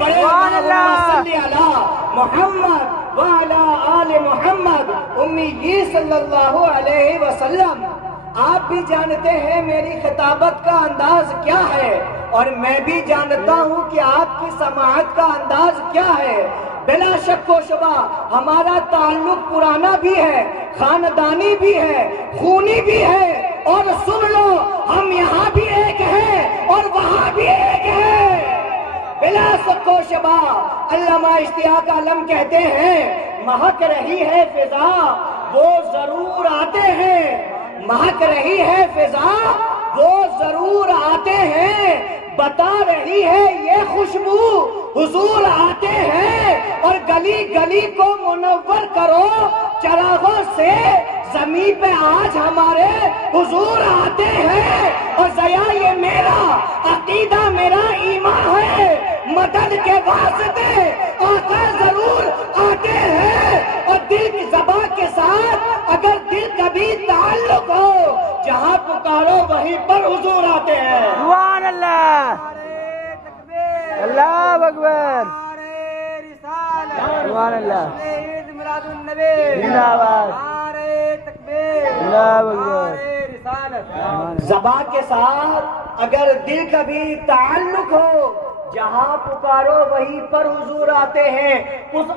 پڑھے اللہم صلی علی محمد وعلی آل محمد امی صلی اللہ علیہ وسلم۔ آپ بھی جانتے ہیں میری خطابت کا انداز کیا ہے، اور میں بھی جانتا ہوں کہ آپ کی سماعت کا انداز کیا ہے۔ بلا شک و شبہ ہمارا تعلق پرانا بھی ہے، خاندانی بھی ہے، خونی بھی ہے، اور سن لو ہم یہاں بھی ایک ہیں اور وہاں بھی ایک ہیں، بلا شک و شبہ۔ علامہ اشتیاق عالم کہتے ہیں مہک رہی ہے فضا وہ ضرور آتے ہیں، مہک رہی ہے فضا وہ ضرور آتے ہیں، بتا رہی ہے یہ خوشبو حضور آتے ہیں، اور گلی گلی کو منور کرو چراغوں سے، زمین پہ آج ہمارے حضور آتے ہیں، اور ضیاء یہ میرا عقیدہ میرا ایمان ہے، مدد کے واسطے آقا ضرور آتے ہیں، اور دل کی زبان کے ساتھ اگر دل کبھی تعلق ہو جہاں پکارو وہیں پر حضور آتے ہیں۔ سبحان اللہ، اللہ اکبر، سبحان اللہ، زندہ باد، اللہ اکبر۔ زبان کے ساتھ اگر دل کبھی تعلق ہو جہاں پکارو وہیں پر حضور آتے ہیں۔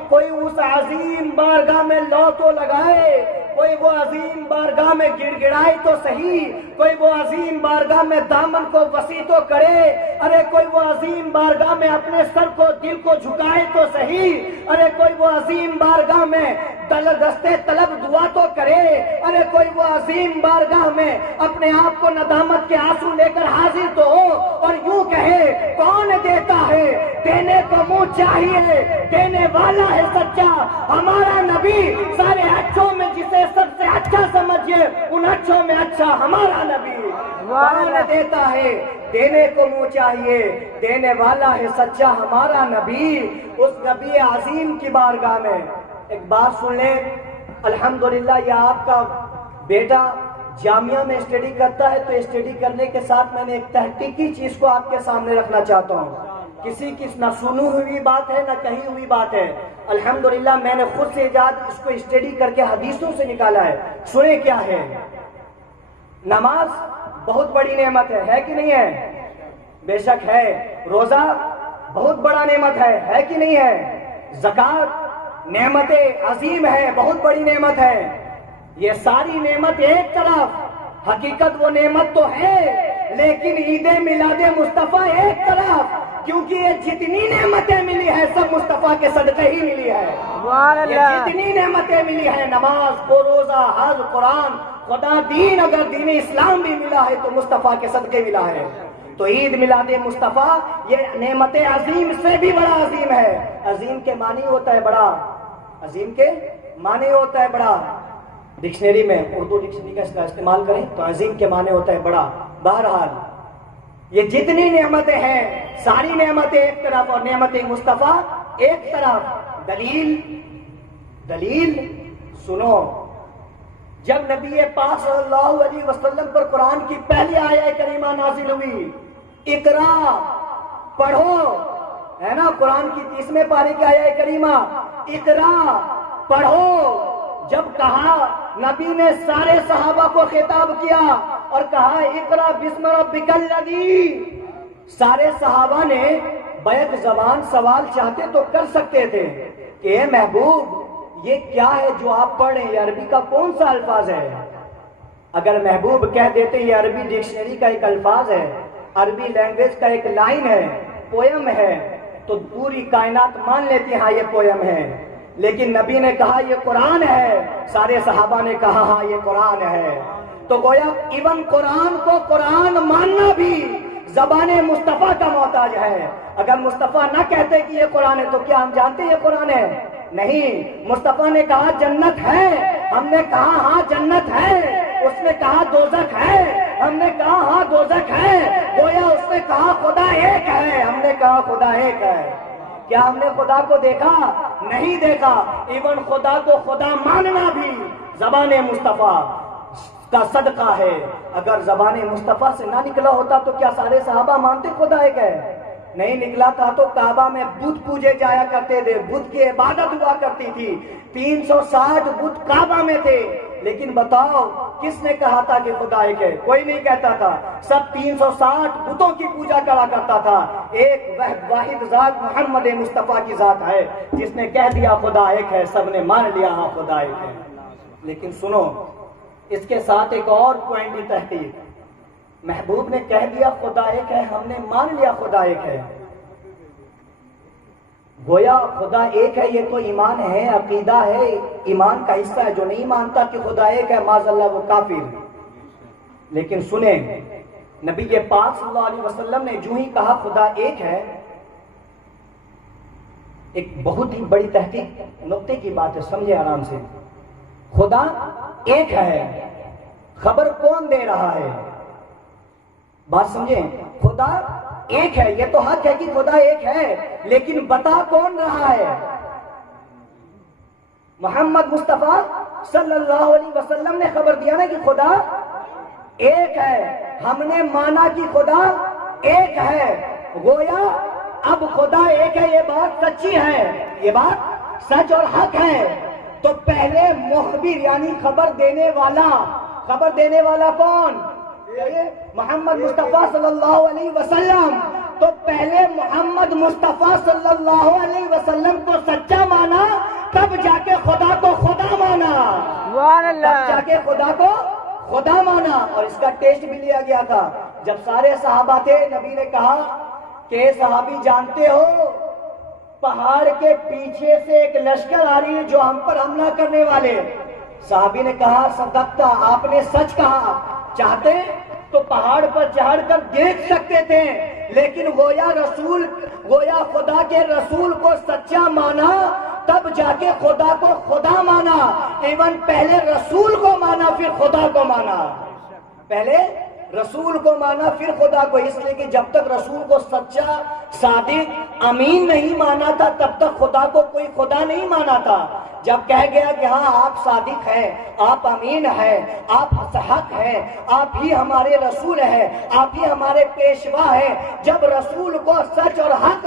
کوئی اس عظیم بارگاہ میں لو تو لگائے، کوئی وہ عظیم بارگاہ میں گڑ گڑائے تو صحیح، کوئی وہ عظیم بارگاہ میں دامن کو وسیع تو کرے، ارے کوئی وہ عظیم بارگاہ میں اپنے سر کو دل کو جھکائے تو صحیح، ارے کوئی وہ عظیم بارگاہ میں دستے طلب دعا تو کرے، ارے کوئی وہ عظیم بارگاہ میں اپنے آپ کو ندامت کے آنسو لے کر حاضر تو ہو، اور یوں کہے کون دیتا ہے دینے کو منہ چاہیے، دینے والا ہے سچا ہمارا نبی، سارے اچھوں میں جسے سب سے اچھا سمجھے ان اچھوں میں اچھا ہمارا نبی، کون دیتا ہے دینے کو منہ چاہیے، دینے والا ہے سچا ہمارا نبی۔ اس نبی عظیم کی بارگاہ میں ایک بات سن لیں، الحمدللہ یہ آپ کا بیٹا جامعہ میں اسٹڈی کرتا ہے، تو اسٹڈی کرنے کے ساتھ میں نے ایک تحقیقی چیز کو آپ کے سامنے رکھنا چاہتا ہوں، کسی کی نہ سنی ہوئی بات ہے نہ کہی ہوئی بات ہے، الحمدللہ میں نے خود سے ایجاد اس کو اسٹڈی کر کے حدیثوں سے نکالا ہے۔ سنیں کیا ہے، نماز بہت بڑی نعمت ہے کہ نہیں ہے؟ بے شک ہے۔ روزہ بہت بڑا نعمت ہے کہ نہیں ہے؟ زکوٰۃ نعمت عظیم ہے، بہت بڑی نعمت ہے۔ یہ ساری نعمت ایک طرف، حقیقت وہ نعمت تو ہے، لیکن عید میلاد مصطفیٰ ایک طرف، کیونکہ یہ جتنی نعمتیں ملی ہے سب مصطفیٰ کے صدقے ہی ملی ہے۔ یہ جتنی نعمتیں ملی ہے، نماز کو روزہ حج قرآن خدا دین، اگر دین اسلام بھی ملا ہے تو مصطفیٰ کے صدقے ملا ہے۔ تو عید میلاد مصطفیٰ یہ نعمت عظیم سے بھی بڑا عظیم ہے۔ عظیم کے معنی ہوتا ہے بڑا، عظیم کے معنی ہوتا ہے بڑا، ڈکشنری میں اردو ڈکشنری کا استعمال کریں تو عظیم کے معنی ہوتا ہے بڑا۔ بہرحال یہ جتنی نعمتیں ہیں ساری نعمتیں ایک طرف اور نعمت مصطفیٰ ایک طرف۔ دلیل سنو، جب نبی پاک صلی اللہ علیہ وسلم پر قرآن کی پہلی آیہ کریمہ نازل ہوئی، اقرا پڑھو، ہے نا، قرآن کی 30ویں پارے کی آیہ کریمہ اقرا پڑھو، جب کہا نبی نے سارے صحابہ کو خطاب کیا اور کہا اقرا بسم ربک الذی، سارے صحابہ نے بیک زبان سوال چاہتے تو کر سکتے تھے کہ اے محبوب یہ کیا ہے جو آپ پڑھ رہے ہیں، یہ عربی کا کون سا الفاظ ہے؟ اگر محبوب کہہ دیتے یہ عربی ڈکشنری کا ایک الفاظ ہے، عربی لینگویج کا ایک لائن ہے، پویم ہے، تو پوری کائنات مان لیتی ہاں یہ پویم ہے، لیکن نبی نے کہا یہ قرآن ہے، سارے صحابہ نے کہا ہاں یہ قرآن ہے، تو گویا ایون قرآن کو قرآن ماننا بھی زبان مصطفیٰ کا محتاج ہے۔ اگر مصطفیٰ نہ کہتے کہ یہ قرآن ہے تو کیا ہم جانتے یہ قرآن ہے؟ نہیں۔ مصطفیٰ نے کہا جنت ہے، ہم نے کہا ہاں جنت ہے، اس نے کہا دوزخ ہے، ہم نے کہا ہاں دوزخ ہے، گویا اس نے کہا خدا ایک ہے، ہم نے کہا خدا ایک ہے۔ کیا ہم نے خدا کو دیکھا؟ نہیں دیکھا۔ ایون خدا کو خدا ماننا بھی زبان مصطفیٰ کا صدقہ ہے۔ اگر زبان مصطفیٰ سے نہ نکلا ہوتا تو کیا سارے صحابہ مانتے خدا ایک ہے؟ نہیں نکلا تھا تو کعبہ میں بت پوجے جایا کرتے تھے، بت کی عبادت ہوا کرتی تھی، 360 بت کعبہ میں تھے، لیکن بتاؤ کس نے کہا تھا کہ خدا ایک ہے؟ کوئی نہیں کہتا تھا، سب 360 بتوں کی پوجا کرا کرتا تھا، ایک واحد ذات محمد مصطفیٰ کی ذات ہے جس نے کہہ دیا خدا ایک ہے، سب نے مان لیا ہاں خدا ایک ہے۔ لیکن سنو، اس کے ساتھ ایک اور پوائنٹ کی تحقیق، محبوب نے کہہ دیا خدا ایک ہے، ہم نے مان لیا خدا ایک ہے، گویا خدا ایک ہے یہ تو ایمان ہے، عقیدہ ہے، ایمان کا حصہ ہے۔ جو نہیں مانتا کہ خدا ایک ہے معاذ اللہ وہ کافر۔ لیکن سنیں، نبی پاک صلی اللہ علیہ وسلم نے جو ہی کہا خدا ایک ہے، ایک بہت ہی بڑی تحقیق نقطے کی بات ہے، سمجھے آرام سے۔ خدا ایک ہے، خبر کون دے رہا ہے؟ بات سمجھیں، خدا ایک ہے، یہ تو حق ہے کہ خدا ایک ہے، لیکن بتا کون رہا ہے؟ محمد مصطفیٰ صلی اللہ علیہ وسلم نے خبر دیا نا کہ خدا ایک ہے، ہم نے مانا کہ خدا ایک ہے، گویا اب خدا ایک ہے، یہ بات سچی ہے، یہ بات سچ اور حق ہے۔ تو پہلے مخبر یعنی خبر دینے والا کون؟ محمد مصطفیٰ صلی اللہ علیہ وسلم۔ تو پہلے محمد مصطفیٰ صلی اللہ علیہ وسلم کو سچا مانا، تب جا کے خدا کو خدا مانا، سبحان اللہ، تب جا کے خدا کو خدا مانا۔ اور اس کا ٹیسٹ بھی لیا گیا تھا، جب سارے صحابہ تھے، نبی نے کہا کہ صحابی جانتے ہو پہاڑ کے پیچھے سے ایک لشکر آ رہی ہے جو ہم پر حملہ کرنے والے۔ صحابی نے کہا صدقتا، آپ نے سچ کہا، چاہتے تو پہاڑ پر چڑھ کر دیکھ سکتے تھے، لیکن گویا خدا کے رسول کو سچا مانا، تب جا کے خدا کو خدا مانا۔ ایون پہلے رسول کو مانا پھر خدا کو مانا، پہلے رسول کو مانا پھر خدا کو، اس لیے کہ جب تک رسول کو سچا، صادق، امین نہیں مانا تھا تب تک خدا کو کوئی خدا نہیں مانا تھا۔ جب کہہ گیا کہ ہاں آپ صادق ہیں، آپ امین ہیں، آپ حق ہیں، آپ ہی ہمارے رسول ہیں، آپ ہی ہمارے پیشوا ہیں، جب رسول کو سچ اور حق